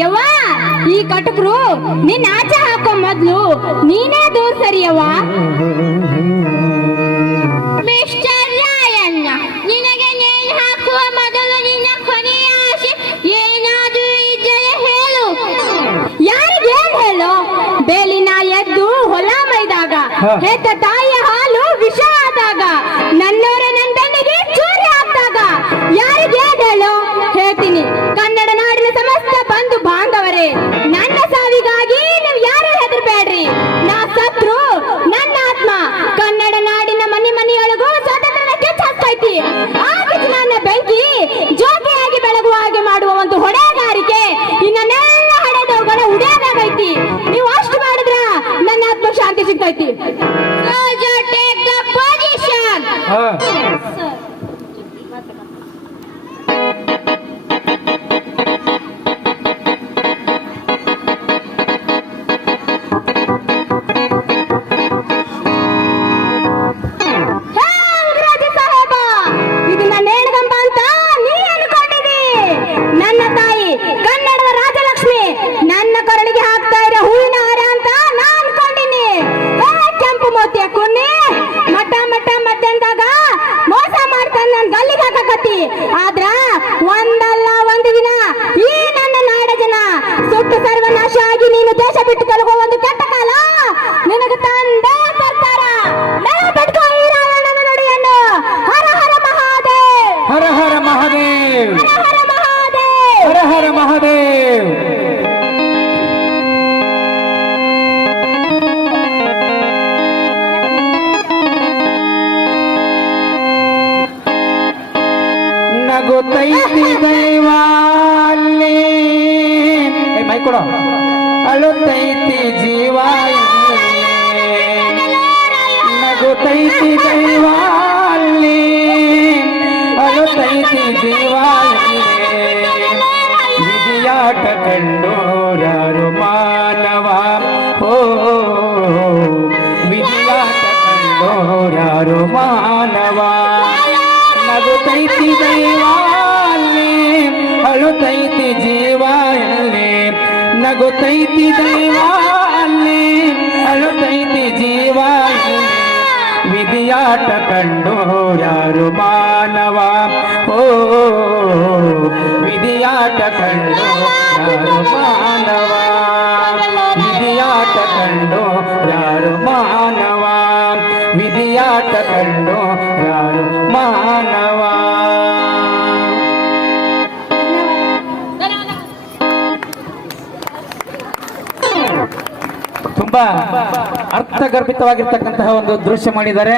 ಯವ್ವ ಈ ಕಟಕರು ನಿನ್ನ ಆಚೆ ಹಾಕೋ ಮೊದ್ಲು ನೀನೇ ದೂರ ಸರಿಯವ್ವ. ಮಿಸ್ಟರ್ ರಾಯಣ್ಣ, ನಿನಗೆ ನೇಣು ಹಾಕುವ ಮೊದಲು ನಿನ್ನ ಕೊನೆಯ ಆಸೆ ಏನಾದರೂ ಇದ್ದರೆ ಹೇಳು. ಯಾರಿಗೇನ್ ಹೇಳು? ಬೇಲಿನ ಎದ್ದು ಹೊಲ ಮೈದಾಗ ಹೆತ್ತ ತಾಯಿಯ ಹಾಲು ವಿಷ ಆದಾಗ ನನ್ನವರ ನನ್ನ ಬೆನ್ನಿಗೆ ಚೂರಿ ಹಾಕ್ದಾಗ ಯಾರಿಗೇನ್ ಹೇಳು? ಹೇಳ್ತೀನಿ. ಕನ್ನಡ ನಾಡಿನ ಸಮಸ್ತ ಬಂಧು ಬಾಂಧವರೇ, ನನ್ನ ಸಾವಿಗಾಗಿ ನೀವು ಯಾರು ಹೆದರ್ಬೇಡ್ರಿ. ನಾ ಸತ್ರು ನನ್ನ ಆತ್ಮ ಕನ್ನಡ ನಾಡಿನ ಮನೆಯೊಳಗೂ ಸ್ವಾತಂತ್ರ್ಯ ಕೆಚ್ಚ ಹಾಕ್ತೈತಿ. ಆ ನನ್ನ ಬೆಂಕಿ ಜ್ಯೋತಿಯಾಗಿ ಬೆಳಗುವ ಹಾಗೆ ಮಾಡುವ ಒಂದು ಹೊಣೆಗಾರಿಕೆ ಇನ್ನನ್ನೆಲ್ಲ ಹಡೆದವುಗಳ ಉಡೇದಾಗೈತಿ. ನೀವು ಅಷ್ಟು ಮಾಡಿದ್ರ ನನ್ನ ಆತ್ಮ ಶಾಂತಿ ಸಿಗ್ತೈತಿ. Soldier, take the position. ನನ್ನ ತಾಯಿ ಕನ್ನಡದ ರಾಜಲಕ್ಷ್ಮಿ ನನ್ನ ಕರಳಿಗೆ ಹಾಕ್ತಾ ಇರೋ ಹೂವಿನ ಹಾರ ಅಂತ ನಾ ಅನ್ಕೊಂಡಿನಿ. ಕೆಂಪು ಮೋತಿಯ ಕುನ್ನಿ ಮಟ್ಟ ಮಧ್ಯಾಹ್ನದಾಗ ಮೋಸ ಮಾಡ್ತಾನ ನನ್ ಗಲ್ಲಿಗೆ ಹಾಕಕತ್ತಿ. ಆದ್ರ ಒಂದಲ್ಲ ಒಂದು ದಿನ ಈ ನನ್ನ ನಾಡ ಜನ ಸುಟ್ಟು ಸರ್ವನಾಶ ಆಗಿ ನೀನು ದೇಶ ಬಿಟ್ಟು ತೊಲಗೋ ಒಂದು ಕೆಟ್ಟ ಕಾಲ ನಿನಗೆ ತಂದೆ ಬರ್ತಾರ. ಬೆಟ್ಕೋ ಈ ರಾವಣನ ನುಡಿಯನ್ನು. ಹರ ಹರ ಮಹಾದೇವ್, ಹರ ಹರ ಮಹಾದೇವ್, ಹರ ಹರ ಮಹಾದೇವ್, ಹರ ಹರ ಮಹಾದೇವ್. ನಗುತ್ತೈತಿ ದೈವಾಲಿ ಮೈ ಕೊಡೋ. ಅಳುತ್ತೈತಿ ಜೀವ ನಗುತ್ತೈತಿ ದೈವಾಲಿ ಅಳುತ್ತೈತಿ ಜೀವ ವಿಧಿಯಾಟ ಕಂಡೋರ್ಯಾರು ಮಾನವ. ಓ ವಿಧಿಯಾಟ ಕಂಡೋರ್ಯಾರು ಮಾನವ. ನಗುತ್ತೈತಿ ದೈವಾಲಿ ಅಳುತ್ತೈತಿ ಜೀವ ಎಲ್ಲಿ. ನಗುತ್ತೈತಿ ದೈವಾಲಿ ಅಳುತ್ತೈತಿ ಜೀವ ಎಲ್ಲಿ. ವಿಧಿಯಾಟ ಕಂಡೋರ್ಯಾರು ಮಾನವ. ಓ ವಿಧಿಯಾಟ ಕಂಡೋರ್ಯಾರು ಮಾನವ. ವಿಧಿಯಾಟ ಕಂಡೋರ್ಯಾರು ಮಾನವ. ವಿಧಿಯಾಟ ಕಂಡೋರ್ಯಾರು ಮಾನವ. ತುಂಬಾ ಅರ್ಥಗರ್ಭಿತವಾಗಿರ್ತಕ್ಕಂತಹ ಒಂದು ದೃಶ್ಯ ಮಾಡಿದ್ದಾರೆ.